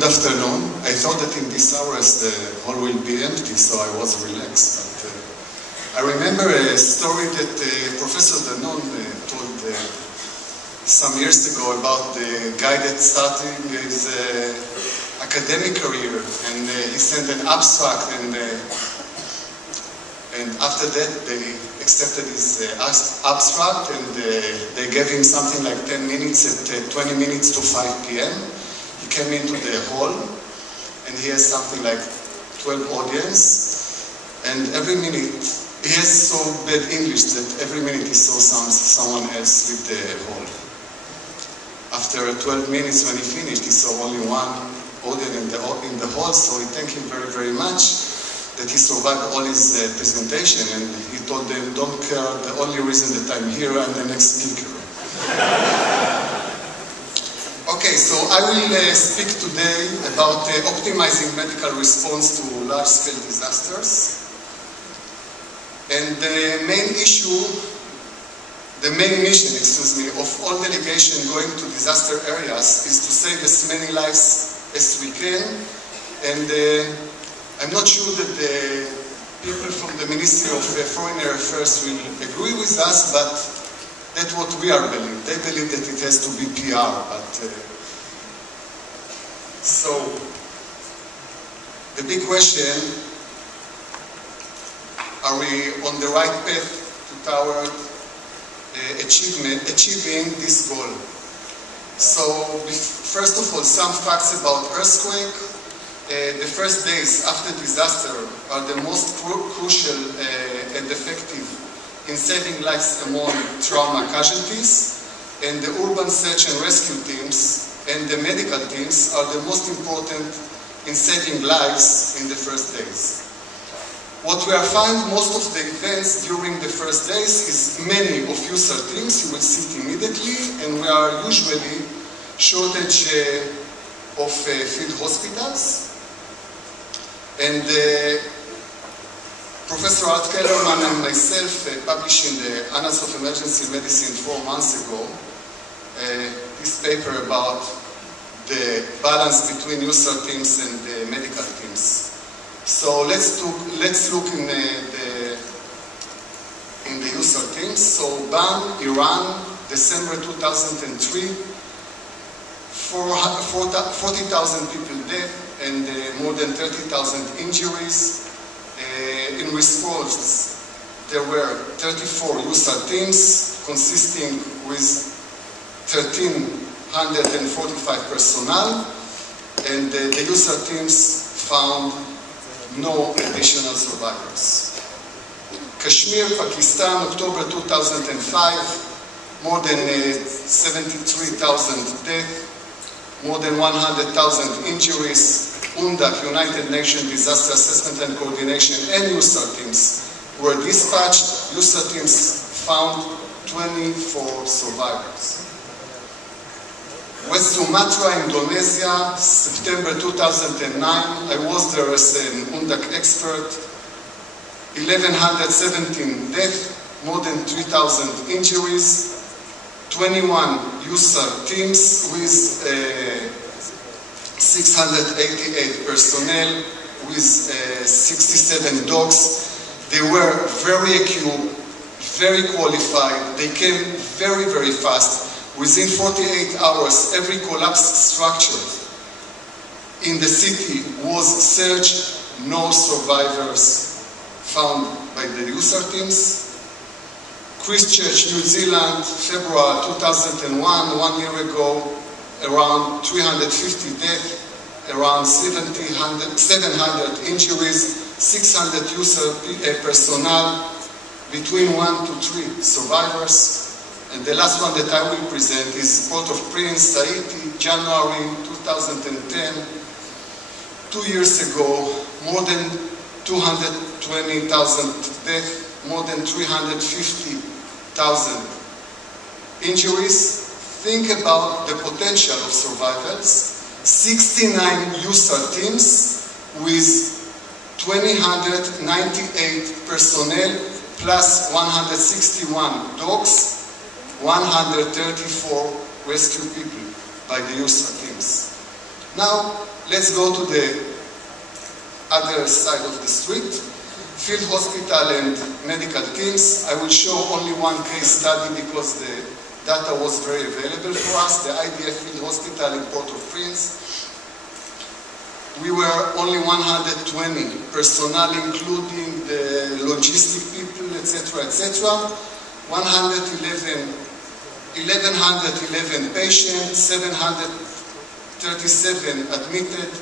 Good afternoon. I thought that in these hours the hall will be empty, so I was relaxed. But I remember a story that Professor Danon told some years ago about the guy that started his academic career, and he sent an abstract, and after that they accepted his abstract, and they gave him something like 10 minutes at 20 minutes to 5 p.m. He came into the hall, and he has something like 12 audience, and every minute, he has so bad English that every minute he saw someone else with the hall. After 12 minutes when he finished, he saw only one audience in the hall, so he thanked him very, very much that he survived all his presentation, and he told them, don't care, the only reason that I'm here, I'm the next speaker. Okay, so I will speak today about optimizing medical response to large-scale disasters. And the main issue, the main mission, of all delegation going to disaster areas is to save as many lives as we can. And I'm not sure that the people from the Ministry of Foreign Affairs will agree with us, but that's what we are believing. They believe that it has to be PR, but so the big question, are we on the right path toward achieving this goal? So first of all, some facts about earthquake. The first days after disaster are the most crucial and effective in saving lives among trauma casualties, and the urban search and rescue teams and the medical teams are the most important in saving lives in the first days. What we are finding most of the events during the first days is many of user teams, you will see it immediately, and we are usually shortage of field hospitals. And Professor Art Kellerman and myself published in the Annals of Emergency Medicine 4 months ago this paper about the balance between user teams and the medical teams. So let's look in the user teams. So BAM, Iran, December 2003, 40,000 people dead and more than 30,000 injuries. In response, there were 34 user teams consisting with 1,345 personnel, and the user teams found no additional survivors. Kashmir, Pakistan, October 2005, more than 73,000 deaths, more than 100,000 injuries. UNDAC, United Nations Disaster Assessment and Coordination, and user teams were dispatched. User teams found 24 survivors. West Sumatra, Indonesia, September 2009. I was there as an UNDAC expert. 1,117 deaths, more than 3,000 injuries. 21 user teams with 688 personnel, with 67 dogs. They were very acute, very qualified. They came very, very fast. Within 48 hours, every collapsed structure in the city was searched. No survivors found by the user teams. Christchurch, New Zealand, February 2001, 1 year ago, around 350 deaths, around 700 injuries, 600 user personnel, between 1 to 3 survivors. And the last one that I will present is Port-au-Prince, Haiti, January 2010. 2 years ago, more than 220,000 deaths, more than 350,000 injuries. Think about the potential of survivors. 69 user teams with 298 personnel plus 161 dogs, 134 rescue people by the user teams. Now, let's go to the other side of the street. Field hospital and medical teams. I will show only one case study because the data was very available for us, the IDF Field Hospital in Port-au-Prince. We were only 120 personnel, including the logistic people, etc., etc. 1111 patients, 737 admitted,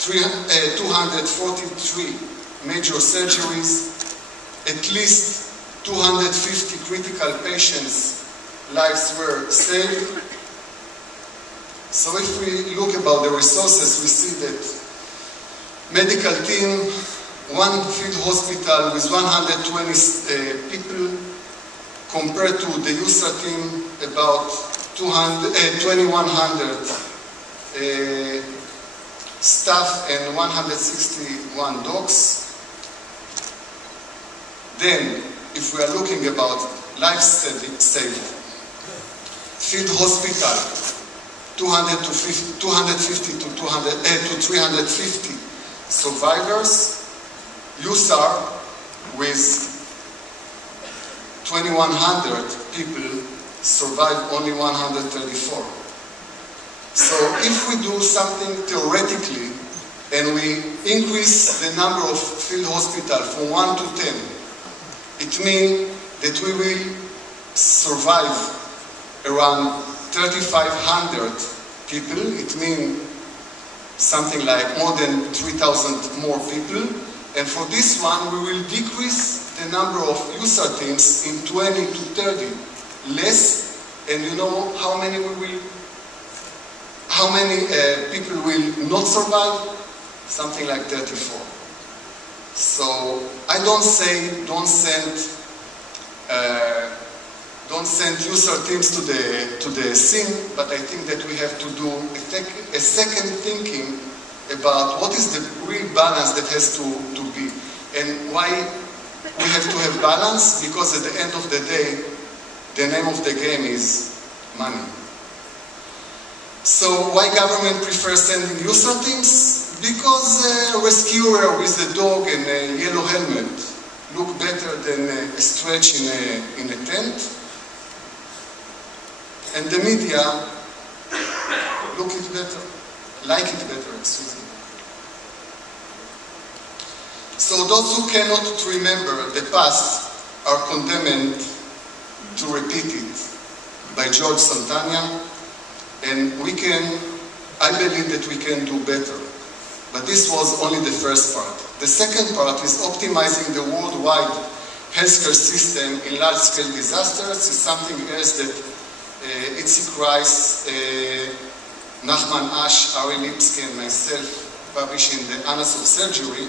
243 major surgeries, at least 250 critical patients' lives were saved. So if we look about the resources, we see that medical team, one field hospital with 120 people, compared to the USAR team, about 2,100 staff and 161 dogs. Then, if we are looking about life saved, field hospital, 250 to 350 survivors, USAR with 2,100 people survived only 134. So if we do something theoretically and we increase the number of field hospitals from 1 to 10, it means that we will survive around 3,500 people. It means something like more than 3,000 more people. And for this one, we will decrease the number of USAR teams in 20 to 30 less. And you know how many people will not survive? Something like 34. So I don't say don't send USAR teams to the scene, but I think that we have to do a second thinking about what is the real balance that has to be. And why we have to have balance? Because at the end of the day, the name of the game is money. So why government prefers sending USAR teams? Because a rescuer with a dog and a yellow helmet look better than a stretch in a tent. And the media look it better, like it better, excuse me. So those who cannot remember the past are condemned to repeat it by George Santana, and I believe that we can do better. But this was only the first part. The second part is optimizing the worldwide healthcare system in large-scale disasters. It's something else that Itzik Rice, Nachman Ash, Ari Lipsky, and myself published in the Annals of Surgery.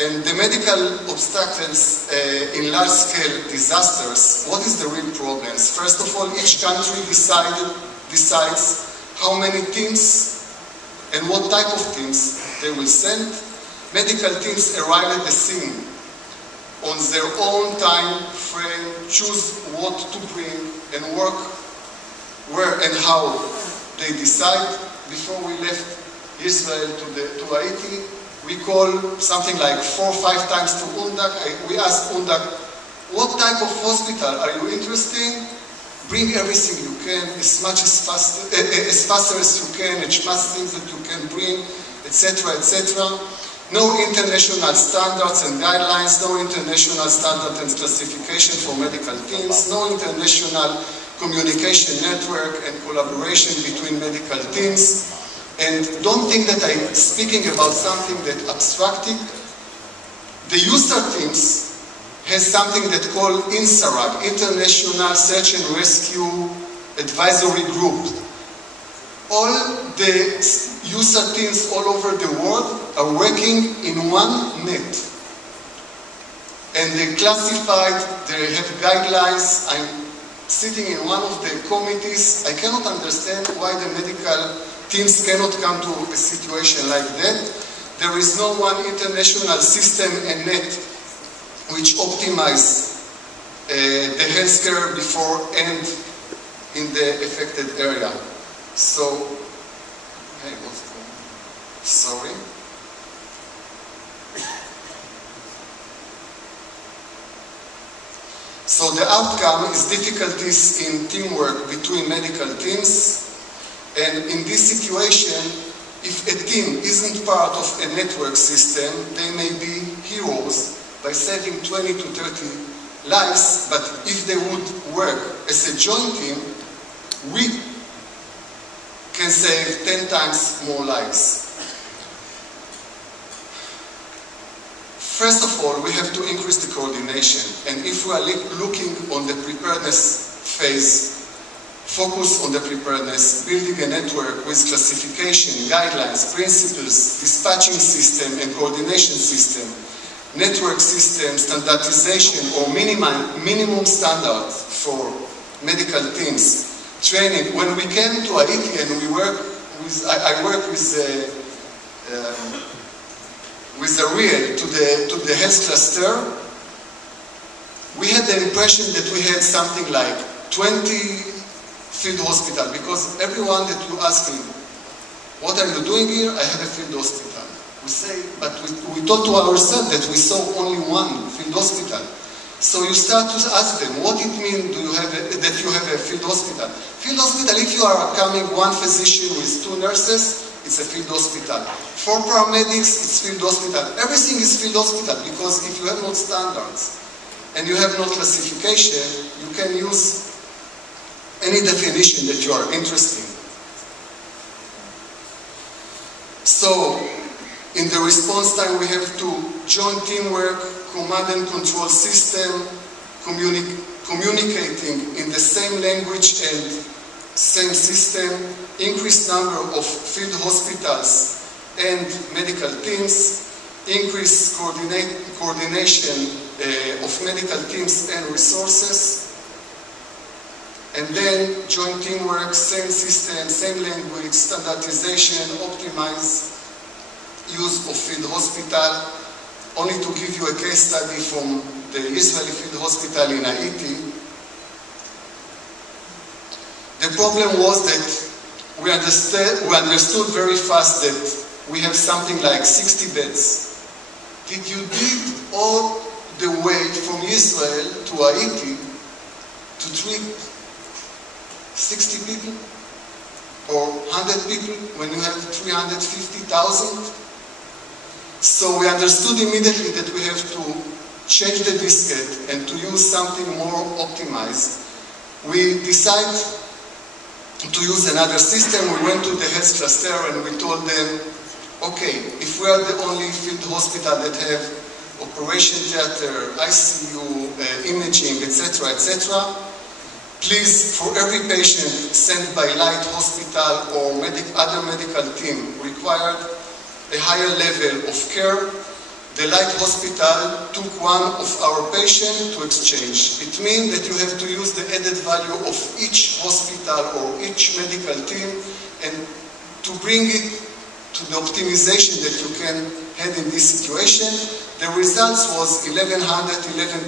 And the medical obstacles in large-scale disasters, what is the real problems? First of all, each country decides how many teams and what type of teams they will send. Medical teams arrive at the scene on their own time frame, choose what to bring, and work where and how they decide. Before we left Israel to Haiti, we call something like 4 or 5 times to UNDAC. We asked UNDAC, what type of hospital are you interested in? Bring everything you can, as faster as you can, as much things that you can bring, etc., etc. No international standards and guidelines, no international standard and classification for medical teams, no international communication network and collaboration between medical teams. And don't think that I'm speaking about something that abstracted. The USAR teams has something that called INSARAG, International Search and Rescue Advisory Group. All the USAR teams all over the world are working in one net. And they classified, they have guidelines. I'm sitting in one of the committees. I cannot understand why the medical teams cannot come to a situation like that. There is no one international system and net which optimize the healthcare before and in the affected area. So, hey, what's going on? Sorry. So the outcome is difficulties in teamwork between medical teams, and in this situation, if a team isn't part of a network system, they may be heroes by saving 20 to 30 lives, but if they would work as a joint team, we can save 10 times more lives. First of all, we have to increase the coordination, and if we are looking on the preparedness phase, focus on the preparedness, building a network with classification, guidelines, principles, dispatching system, and coordination system, network system, standardization, or minimum standards for medical teams, training. When we came to Haiti and I work with the real to the health cluster, we had the impression that we had something like 20 field hospital, because everyone that you ask him, what are you doing here? I have a field hospital. We say, but we thought to ourselves that we saw only one field hospital. So you start to ask them, what it means that you have a field hospital? Field hospital, if you are coming one physician with 2 nurses, it's a field hospital. 4 paramedics, it's field hospital. Everything is field hospital, because if you have no standards and you have no classification, you can use any definition that you are interested in. So, in the response time, we have to join teamwork, command and control system, communicating in the same language and same system, increased number of field hospitals and medical teams, increased coordination of medical teams and resources, and then joint teamwork, same system, same language, standardization, optimize use of field hospital. Only to give you a case study from the Israeli field hospital in Haiti, the problem was that we understood very fast that we have something like 60 beds. Did you dig all the way from Israel to Haiti to treat 60 people or 100 people when you have 350,000? So we understood immediately that we have to change the diskette and to use something more optimized. We decided to use another system. We went to the health cluster and we told them, okay, if we are the only field hospital that have operation theater, ICU, imaging, etc., etc., please, for every patient sent by light hospital or other medical team required a higher level of care, the light hospital took one of our patients to exchange. It means that you have to use the added value of each hospital or each medical team and to bring it to the optimization that you can have in this situation. The results was 1,111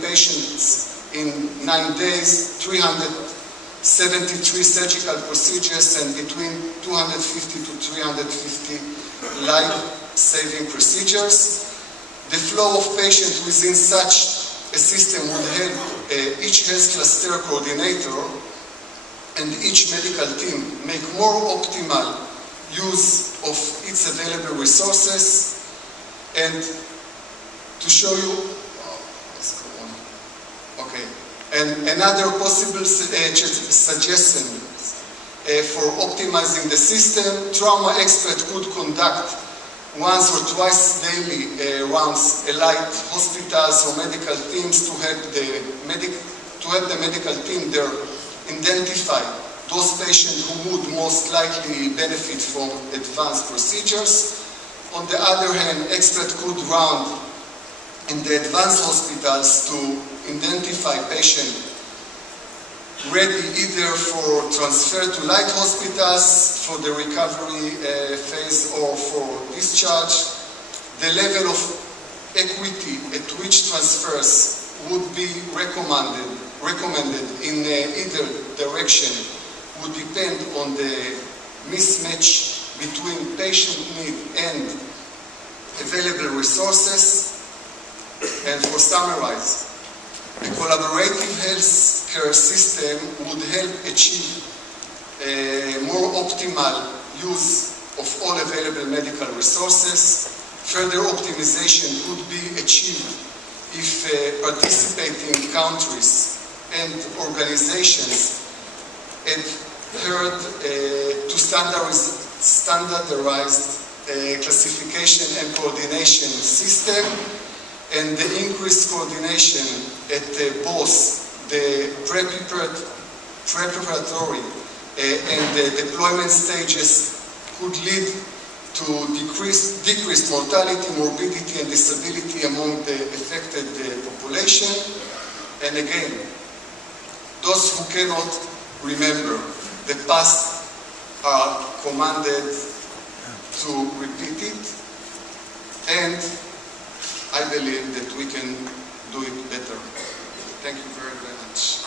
patients in 9 days, 373 surgical procedures, and between 250 to 350 life-saving procedures. The flow of patients within such a system would help each health cluster coordinator and each medical team make more optimal use of its available resources. And to show you, let's go on. Okay. And another possible suggestion for optimizing the system, trauma expert could conduct once or twice daily rounds allied hospitals or medical teams to help the medical team there identify those patients who would most likely benefit from advanced procedures. On the other hand, experts could round in the advanced hospitals to identify patients ready either for transfer to light hospitals for the recovery phase or for discharge. The level of equity at which transfers would be recommended in either direction would depend on the mismatch between patient need and available resources. And for summarize, a collaborative healthcare system would help achieve a more optimal use of all available medical resources. Further optimization could be achieved if participating countries and organizations adhered to standardized classification and coordination system, and the increased coordination at both the preparatory and the deployment stages could lead to decreased mortality, morbidity, and disability among the affected population. And again, those who cannot remember the past are commanded to repeat it, and I believe that we can do it better. Thank you very, very much.